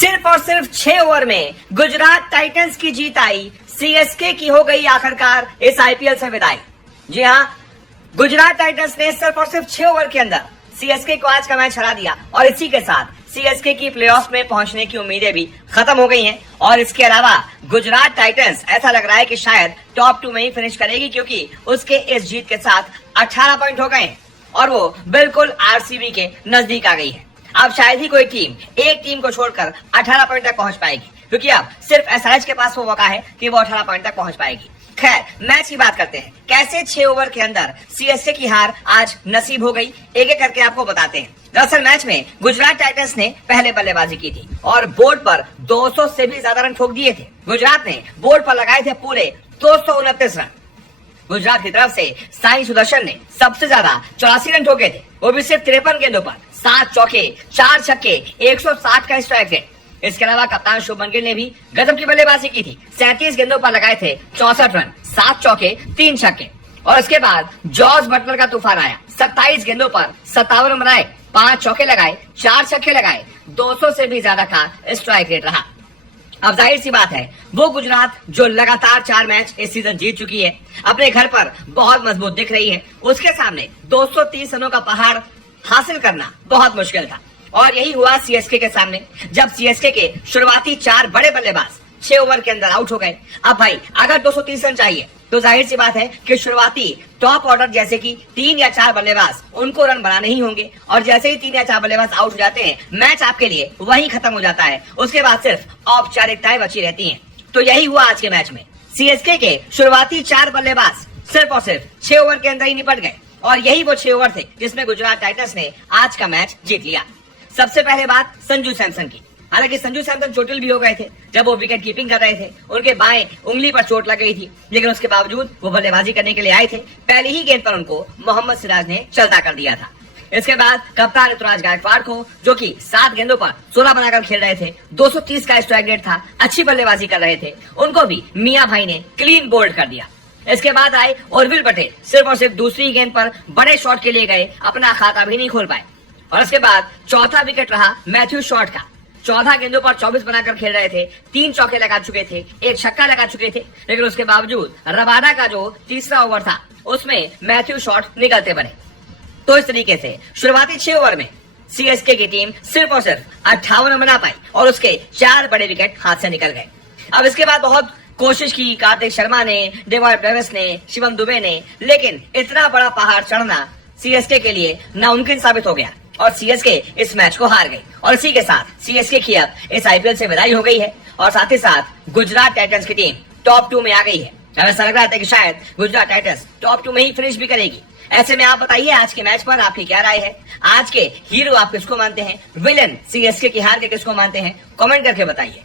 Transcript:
सिर्फ और सिर्फ 6 ओवर में गुजरात टाइटंस की जीत आई, सीएसके की हो गई आखिरकार इस आईपीएल से विदाई। जी हां, गुजरात टाइटंस ने सिर्फ और सिर्फ 6 ओवर के अंदर सीएसके को आज का मैच हरा दिया और इसी के साथ सीएसके की प्लेऑफ में पहुंचने की उम्मीदें भी खत्म हो गई हैं। और इसके अलावा गुजरात टाइटंस ऐसा लग रहा है कि शायद टॉप 2 में ही फिनिश करेगी, क्योंकि उसके इस जीत के साथ 18 पॉइंट हो गए और वो बिल्कुल आरसीबी के नजदीक आ गई है। अब शायद ही कोई टीम एक टीम को छोड़कर 18 पॉइंट तक पहुंच पाएगी, क्योंकि अब सिर्फ एसआरएच के पास वो मौका है कि वो 18 पॉइंट तक पहुंच पाएगी। खैर, मैच की बात करते हैं। कैसे 6 ओवर के अंदर सीएसके की हार आज नसीब हो गई, एक एक करके आपको बताते हैं। दरअसल मैच में गुजरात टाइटंस ने पहले बल्लेबाजी की थी और बोर्ड पर 200 से भी ज्यादा रन ठोक दिए थे। गुजरात ने बोर्ड पर लगाए थे पूरे 229 रन। गुजरात की तरफ से साई सुदर्शन ने सबसे ज्यादा 84 रन ठोके थे, वो भी सिर्फ 53 गेंदों पर, 7 चौके, 4 छक्के, 160 का स्ट्राइक रेट। इसके अलावा कप्तान शुभमन गिल ने भी गजब की बल्लेबाजी की थी। 37 गेंदों पर लगाए थे 64 रन, 7 चौके, 3 छक्के। और इसके बाद जॉर्ज बटलर का तूफान आया। 27 गेंदों पर 57 रन बनाए, 5 चौके लगाए, 4 छक्के लगाए, 200 से भी ज्यादा का स्ट्राइक रेट रहा। अब जाहिर सी बात है, वो गुजरात जो लगातार 4 मैच इस सीजन जीत चुकी है, अपने घर पर बहुत मजबूत दिख रही है, उसके सामने 230 रनों का पहाड़ हासिल करना बहुत मुश्किल था। और यही हुआ सीएसके के सामने, जब सीएसके के शुरुआती 4 बड़े बल्लेबाज 6 ओवर के अंदर आउट हो गए। अब भाई, अगर 230 रन चाहिए तो जाहिर सी बात है कि शुरुआती टॉप ऑर्डर जैसे कि 3 या 4 बल्लेबाज, उनको रन बनाने ही होंगे। और जैसे ही 3 या 4 बल्लेबाज आउट हो जाते हैं, मैच आपके लिए वहीं खत्म हो जाता है। उसके बाद सिर्फ औपचारिकताएं बची रहती हैं। तो यही हुआ आज के मैच में। सीएसके के शुरुआती 4 बल्लेबाज सिर्फ और सिर्फ 6 ओवर के अंदर ही निपट गए और यही वो 6 ओवर थे जिसमें गुजरात टाइटंस ने आज का मैच जीत लिया। सबसे पहले बात संजू सैमसन की। हालांकि संजू सैमसन चोटिल भी हो गए थे जब वो विकेट कीपिंग कर रहे थे। उनके बाएं उंगली पर चोट लग गई थी, लेकिन उसके बावजूद वो बल्लेबाजी करने के लिए आए थे। पहली ही गेंद पर उनको मोहम्मद सिराज ने चलता कर दिया था। इसके बाद कप्तान ऋतुराज गायकवाड़ को, जो कि 7 गेंदों पर 16 बनाकर खेल रहे थे, 230 का स्ट्राइक रेट था, अच्छी बल्लेबाजी कर रहे थे, उनको भी मियां भाई ने क्लीन बोल्ड कर दिया। इसके बाद आए उर्विल पटेल, सिर्फ और सिर्फ दूसरी गेंद पर बड़े शॉट के लिए गए, अपना खाता भी नहीं खोल पाए। और उसके बाद चौथा विकेट रहा मैथ्यू शॉर्ट का। 14 गेंदों पर 24 बनाकर खेल रहे थे, 3 चौके लगा चुके थे, 1 छक्का लगा चुके थे, लेकिन उसके बावजूद रबाडा का जो तीसरा ओवर था उसमें मैथ्यू शॉर्ट निकलते बने। तो इस तरीके से शुरुआती 6 ओवर में सीएसके की टीम सिर्फ और सिर्फ 58 रन बना पाई और उसके 4 बड़े विकेट हाथ से निकल गए। अब इसके बाद बहुत कोशिश की कार्तिक शर्मा ने, डेवॉइड ब्रेविस ने, शिवम दुबे ने, लेकिन इतना बड़ा पहाड़ चढ़ना सीएसके के लिए नामुमकिन साबित हो गया और सीएसके इस मैच को हार गई। और इसी के साथ सीएसके की अब इस आईपीएल से विदाई हो गई है और साथ ही साथ गुजरात टाइटंस की टीम टॉप 2 में आ गई है। अब ऐसा लग रहा था कि शायद गुजरात टाइटंस टॉप 2 में ही फिनिश भी करेगी। ऐसे में आप बताइए, आज के मैच पर आपकी क्या राय है? आज के हीरो आप किसको मानते हैं? विलन सीएसके की हार के किसको मानते हैं? कमेंट करके बताइए।